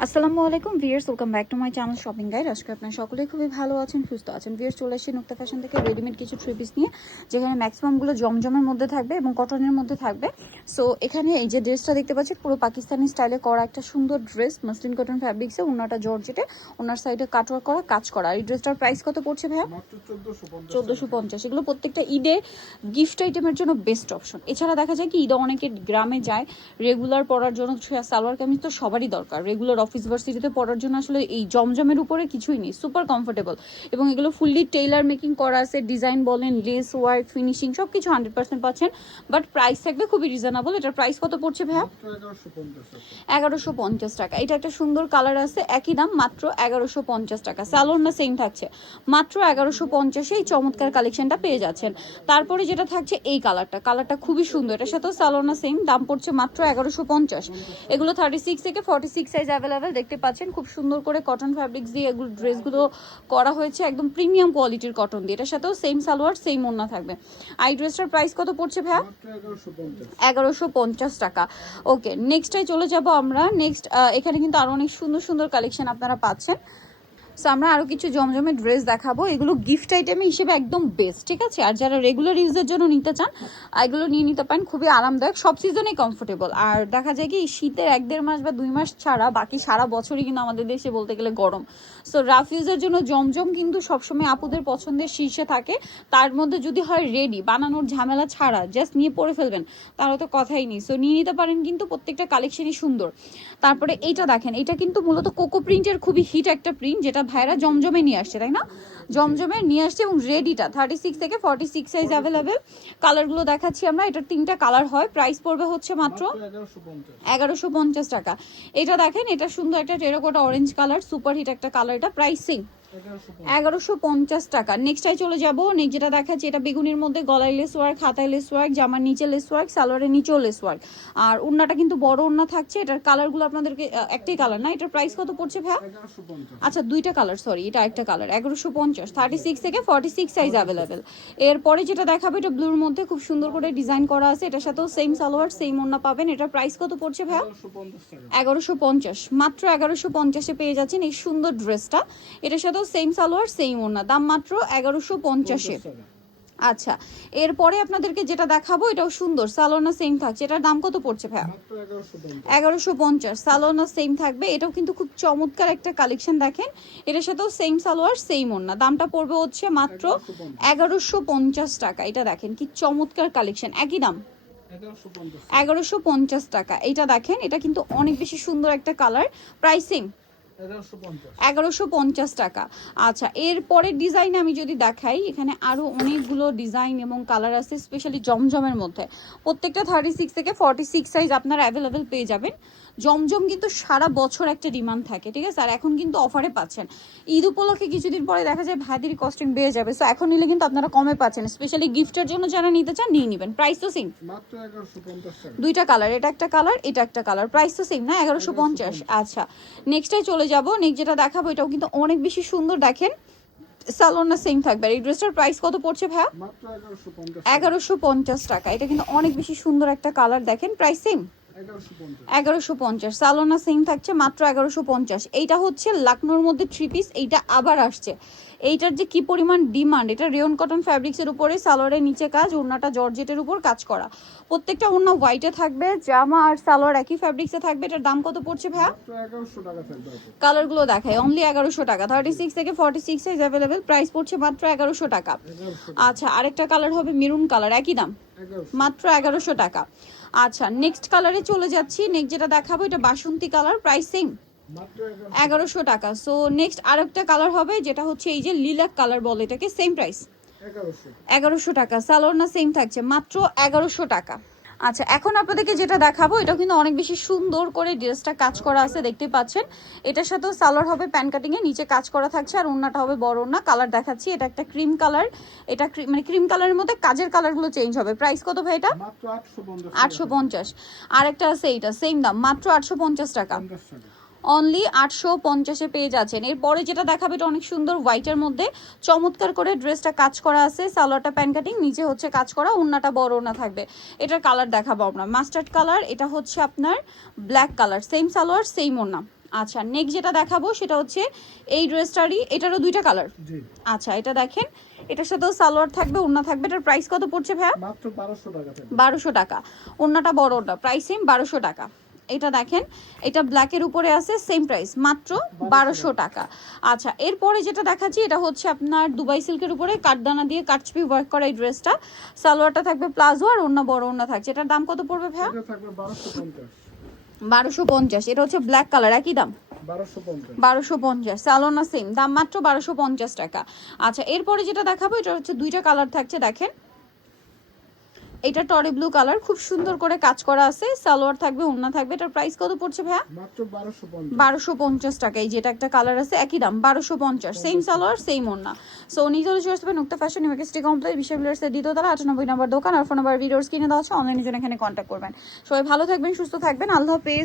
আসসালামু আলাইকুম viewers welcome back to my channel shopping guide আজকে আপনারা সকলেই খুবই ভালো আছেন সুস্থ আছেন। ভিয়ার্স চলে এসেছি নুক্তা ফ্যাশন থেকে রেডিমেড কিছু থ্রি পিস নিয়ে যেখানে ম্যাক্সিমামগুলো জমজমের মধ্যে থাকবে এবং কটনের মধ্যে থাকবে। সো এখানে এই যে ড্রেসটা দেখতে পাচ্ছি পুরো পাকিস্তানি স্টাইলে করা একটা সুন্দর ড্রেস মাসলিন কটন ফ্যাব্রিক্সে ওনাটা জর্জেটে ওনার সাইডে কাটওয়ার করা কাজ করা। আর এই ড্রেসটার প্রাইস কত পড়ছে ভাইয়া? চোদ্দোশো পঞ্চাশ। এগুলো প্রত্যেকটা ঈদে গিফট আইটেমের জন্য বেস্ট অপশন এছাড়া দেখা যায় কি ঈদে অনেকে গ্রামে যায় রেগুলার পরার জন্য সালোয়ার কামিজ তো সবারই দরকার। রেগুলার অফিস ভার্সিটিতে পরার জন্য আসলে এই জমজমের উপরে কিছুই নেই সুপার কমফোর্টেবল এবং এগুলো ফুললি টেইলার মেকিং করা আছে ডিজাইন বলেন লেস ওয়ার্ক ফিনিশিং সব কিছু হান্ড্রেড পার্সেন্ট পাচ্ছেন। বাট প্রাইস থাকবে খুবই রিজনেবল এটার প্রাইস কত পড়ছে ভাইয়া? এগারোশো পঞ্চাশ টাকা। এটা একটা সুন্দর কালার আছে, একই দাম, মাত্র এগারোশো পঞ্চাশ টাকা। স্যালোর না সেম থাকছে। মাত্র এগারোশো পঞ্চাশে এই চমৎকার কালেকশনটা পেয়ে যাচ্ছেন। তারপরে যেটা থাকছে এই কালারটা কালারটা খুবই সুন্দর। এটার সাথেও স্যালোর না সেম দাম পড়ছে মাত্র এগারোশো পঞ্চাশ। এগুলো থার্টি সিক্স থেকে ফর্টি সিক্স সাইজ অ্যাভেলেবেল দেখতে পাচ্ছেন, খুব সুন্দর করে কটন ফ্যাব্রিক্স দিয়ে এগুলো ড্রেসগুলো করা হয়েছে, একদম প্রিমিয়াম কোয়ালিটির কটন দিয়ে। এটার সাথেও সেম সালোয়ার সেম ওনা থাকবে। আই ড্রেসটার প্রাইস কত পড়ছে ভাইয়া? এগারোশো পঞ্চাশ টাকা। ওকে নেক্সটটাই চলে যাব আমরা। নেক্সট এখানে কিন্তু আরও অনেক সুন্দর সুন্দর কালেকশন আপনারা পাচ্ছেন। সো আমরা আরও কিছু জমজমের ড্রেস দেখাবো। এগুলো গিফট আইটেম হিসেবে একদম বেস্ট ঠিক আছে? আর যারা রেগুলার ইউজের জন্য নিতে চান, এগুলো নিয়ে নিতে পারেন, খুবই আরামদায়ক, সব সিজনেই কমফোর্টেবল আর দেখা যায় কি শীতের এক দেড় মাস বা দুই মাস ছাড়া বাকি সারা বছরই কিন্তু আমাদের দেশে বলতে গেলে গরম। সো রাফ ইউজের জন্য জমজম কিন্তু সবসময় আপুদের পছন্দের শীর্ষে থাকে। তার মধ্যে যদি হয় রেডি বানানোর ঝামেলা ছাড়া জাস্ট নিয়ে পরে ফেলবেন, তাহলে তো কথাই নেই। সো নিয়ে নিতে পারেন কিন্তু প্রত্যেকটা কালেকশনই সুন্দর। তারপরে এইটা দেখেন এটা কিন্তু মূলত কোকো প্রিন্টের খুবই হিট একটা প্রিন্ট যেটা ভাইরা জমজমে নিয়ে আসছে তাই না? জমজমে নিয়ে আসছে এবং রেডিটা থার্টি সিক্স থেকে ফর্টি সিক্স সাইজ অ্যাভেলেবেল কালারগুলো দেখাচ্ছি আমরা এটার তিনটা কালার হয় প্রাইস পড়বে হচ্ছে মাত্র মাত্র এগারোশো পঞ্চাশ। টাকা। এটা দেখেন এটা সুন্দর একটা terracotta orange colour super hit একটা কালার এটা প্রাইসিং এগারোশো পঞ্চাশ টাকা। নেক্সটাই চলে যাব। নেক্সট যেটা দেখাচ্ছি এটা বেগুনের মধ্যে গলায় লেস ওয়ার্ক হাতায় লেস ওয়ার্ক জামার নিচে লেস ওয়ার্ক সালোয়ারের নিচেও লেস ওয়ার্ক আর ওড়নাটা কিন্তু বড় ওড়না থাকছে। এটার কালারগুলো আপনাদেরকে একটাই কালার না? এটার প্রাইস কত পড়ছে ভাইয়া? আচ্ছা দুইটা কালার সরি এটা একটা কালার এগারোশো পঞ্চাশ। থার্টি সিক্স থেকে ফর্টি সিক্স সাইজ অ্যাভেলেবেল এরপরে যেটা দেখাবে এটা ব্লুর মধ্যে খুব সুন্দর করে ডিজাইন করা আছে। এটার সাথেও সেম সালোয়ার সেম ওড়না পাবেন। এটার প্রাইস কত পড়ছে ভাইয়া? এগারোশো পঞ্চাশ মাত্র এগারোশো পঞ্চাশে পেয়ে যাচ্ছেন এই সুন্দর ড্রেসটা এটার সেম সালোয়ার সেম ওড়না। দাম মাত্র এগারোশো পঞ্চাশে আচ্ছা এরপরে আপনাদেরকে যেটা দেখাবো এটাও সুন্দর সালোনা সেম থাকছে। এটার দাম কত পড়ছে ভাইয়া? এগারোশো পঞ্চাশ। সালোনা সেম থাকবে। এটাও কিন্তু খুব চমৎকার একটা কালেকশন দেখেন। এটার সাথেও সেম সালোয়ার সেম ওড়না। দামটা পড়বে হচ্ছে মাত্র এগারোশো পঞ্চাশ টাকা। এটা দেখেন কি চমৎকার কালেকশন একই দাম? এগারোশো পঞ্চাশ। এগারোশো পঞ্চাশ টাকা। এটা দেখেন এটা কিন্তু অনেক বেশি সুন্দর একটা কালার প্রাইসিং এগারোশো পঞ্চাশ টাকা। আচ্ছা এরপরের ডিজাইন আমি যদি দেখাই এখানে আরও অনেকগুলো ডিজাইন এবং কালার আছে স্পেশালি জমজমের মধ্যে। প্রত্যেকটা থার্টি সিক্স থেকে ফর্টি সিক্স সাইজ আপনারা অ্যাভেলেবেল পেয়ে যাবেন। জমজম কিন্তু সারা বছর একটা ডিমান্ড থাকে ঠিক আছে? আর এখন কিন্তু অফারে পাচ্ছেন। ঈদ উপলক্ষে কিছুদিন পরে দেখা যায় ভাইদের কস্টিং বেড়ে যাবে সো এখন নিলে কিন্তু আপনারা কমে পাচ্ছেন। স্পেশালি গিফটের জন্য যারা নিতে চান নিয়ে নেবেন। প্রাইস তো সেম দুইটা কালার এটা একটা কালার এটা একটা কালার প্রাইস তো সেম না? এগারোশো পঞ্চাশ। আচ্ছা নেক্সটে চলে যাব নেক্সট যেটা দেখাবো এটাও কিন্তু অনেক বেশি সুন্দর দেখেন। সালোনা সেম থাকবে। আর এই ড্রেসটার প্রাইস কত পড়ছে ভাইয়া? মাত্র এগারোশো পঞ্চাশ এগারোশো পঞ্চাশ টাকা। এটা কিন্তু অনেক বেশি সুন্দর একটা কালার দেখেন প্রাইস সেম এগারোশো পঞ্চাশ। সালোনা সেম থাকছে মাত্র এগারোশো পঞ্চাশ। এইটা হচ্ছে লাকনোর মধ্যে থ্রি পিস এইটা আবার আসছে। এইটার যে কি পরিমাণ ডিমান্ড এটা রেয়ন কটন ফ্যাব্রিক্সের উপরে সালোয়ারের নিচে কাজ ওড়নাটা জর্জেটের উপর কাজ করা। প্রত্যেকটা ওড়না হোয়াইটে থাকবে জামা আর সালোয়ার একই ফ্যাব্রিক্সে থাকবে এটার দাম কত পড়ছে ভাইয়া? কালারগুলো দেখায় অনলি এগারোশো টাকা। থার্টি সিক্স থেকে forty six size available price পড়ছে মাত্র এগারোশো টাকা। আচ্ছা আরেকটা কালার হবে মেরুন কালার একই দাম? মাত্র এগারোশো টাকা। আচ্ছা নেক্সট কালারে চলে যাচ্ছি। নেক্সট যেটা দেখাবো এটা বাসন্তী কালার প্রাইস সেম এগারোশো টাকা। সো নেক্সট আরেকটা কালার হবে যেটা হচ্ছে এই যে লিলাক কালার বলে এটাকে সেম প্রাইস এগারোশো। টাকা। সালোয়ার না সেম থাকছে মাত্র এগারোশো টাকা। আচ্ছা এখন আপনাদেরকে যেটা দেখাবো এটা কিন্তু অনেক বেশি সুন্দর করে ড্রেসটা কাজ করা আছে দেখতে পাচ্ছেন। এটার সাথেও সালোয়ার হবে প্যান কাটিং এ নিচে কাজ করা থাকছে আর ওনাটা হবে বড় ওনা কালার দেখাচ্ছি এটা একটা ক্রিম কালার। এটা মানে ক্রিম কালারের মধ্যে কাজের কালারগুলো চেঞ্জ হবে। প্রাইস কত ভাই এটা? মাত্র আটশো পঞ্চাশ আর একটা আছে এইটা সেম দাম মাত্র আটশো পঞ্চাশ টাকা। অনলি আটশো পঞ্চাশে পেয়ে যাচ্ছেন। এরপরে যেটা দেখাবে এটা অনেক সুন্দর হোয়াইটের মধ্যে। চমৎকার করে ড্রেসটা কাজ করা আছে সালোয়ারটা প্যান কাটিং নিচে হচ্ছে কাজ করা ওড়নাটা বড় ওড়না থাকবে। এটার কালার দেখাবো আমরা। মাস্টার্ড কালার এটা হচ্ছে আপনার black colour same salwar same ওড়না। আচ্ছা নেক্সট যেটা দেখাবো সেটা হচ্ছে এই ড্রেসটারই এটারও দুইটা কালার আচ্ছা এটা দেখেন এটার সাথেও সালোয়ার থাকবে ওড়না থাকবে। এটার প্রাইস কত পড়ছে ভাইয়া? মাত্র বারোশো টাকা। বারোশো টাকা। ওড়নাটা বড় ওটা প্রাইস সেম বারোশো টাকা। এটা দেখেন এটা ব্ল্যাকের উপরে আছে সেম প্রাইস মাত্র বারোশো টাকা। আচ্ছা এরপরে যেটা দেখাচ্ছি এটা হচ্ছে আপনার দুবাই সিল্কের উপরে কাঠদানা দিয়ে কাটচপি ওয়ার্ক করা এই ড্রেসটা সালোয়ারটা থাকবে প্লাজো আর অন্য বড় ওড়না থাকছে। এটার দাম কত পড়বে ভাইয়া? বারোশো পঞ্চাশ। এটা হচ্ছে ব্ল্যাক কালার একই দাম? বারোশো পঞ্চাশ। বারোশো পঞ্চাশ সালোনা সেম দাম মাত্র বারোশো পঞ্চাশ টাকা। আচ্ছা এরপরে যেটা দেখাবো এটা হচ্ছে দুইটা কালার থাকছে দেখেন। এটা টরি ব্লু কালার খুব সুন্দর করে কাজ করা আছে। সালোয়ার থাকবে ওন্না থাকবে। এটার প্রাইস কত পড়ছে ভাইয়া? মাত্র বারোশো পঞ্চাশ। টাকা। এই যেটা একটা কালার আছে একই দাম বারোশো পঞ্চাশ। সেম সালোয়ার সেম ওন্না সো নিজে চলে আসবে নুক্তা ফ্যাশন ইউনিভার্সিটি কমপ্লেক্স বিশ্ববিদ্যালয়ের দ্বিতীয়তলা আটানব্বই নম্বর দোকান। আর ফোন নাম্বার ভিডিওস কিনে দেওয়া আছে। অনলাইনের জন্য এখানে কন্ট্যাক্ট করবেন। সবাই ভালো থাকবেন সুস্থ থাকবেন। আল্লাহ হাফেজ।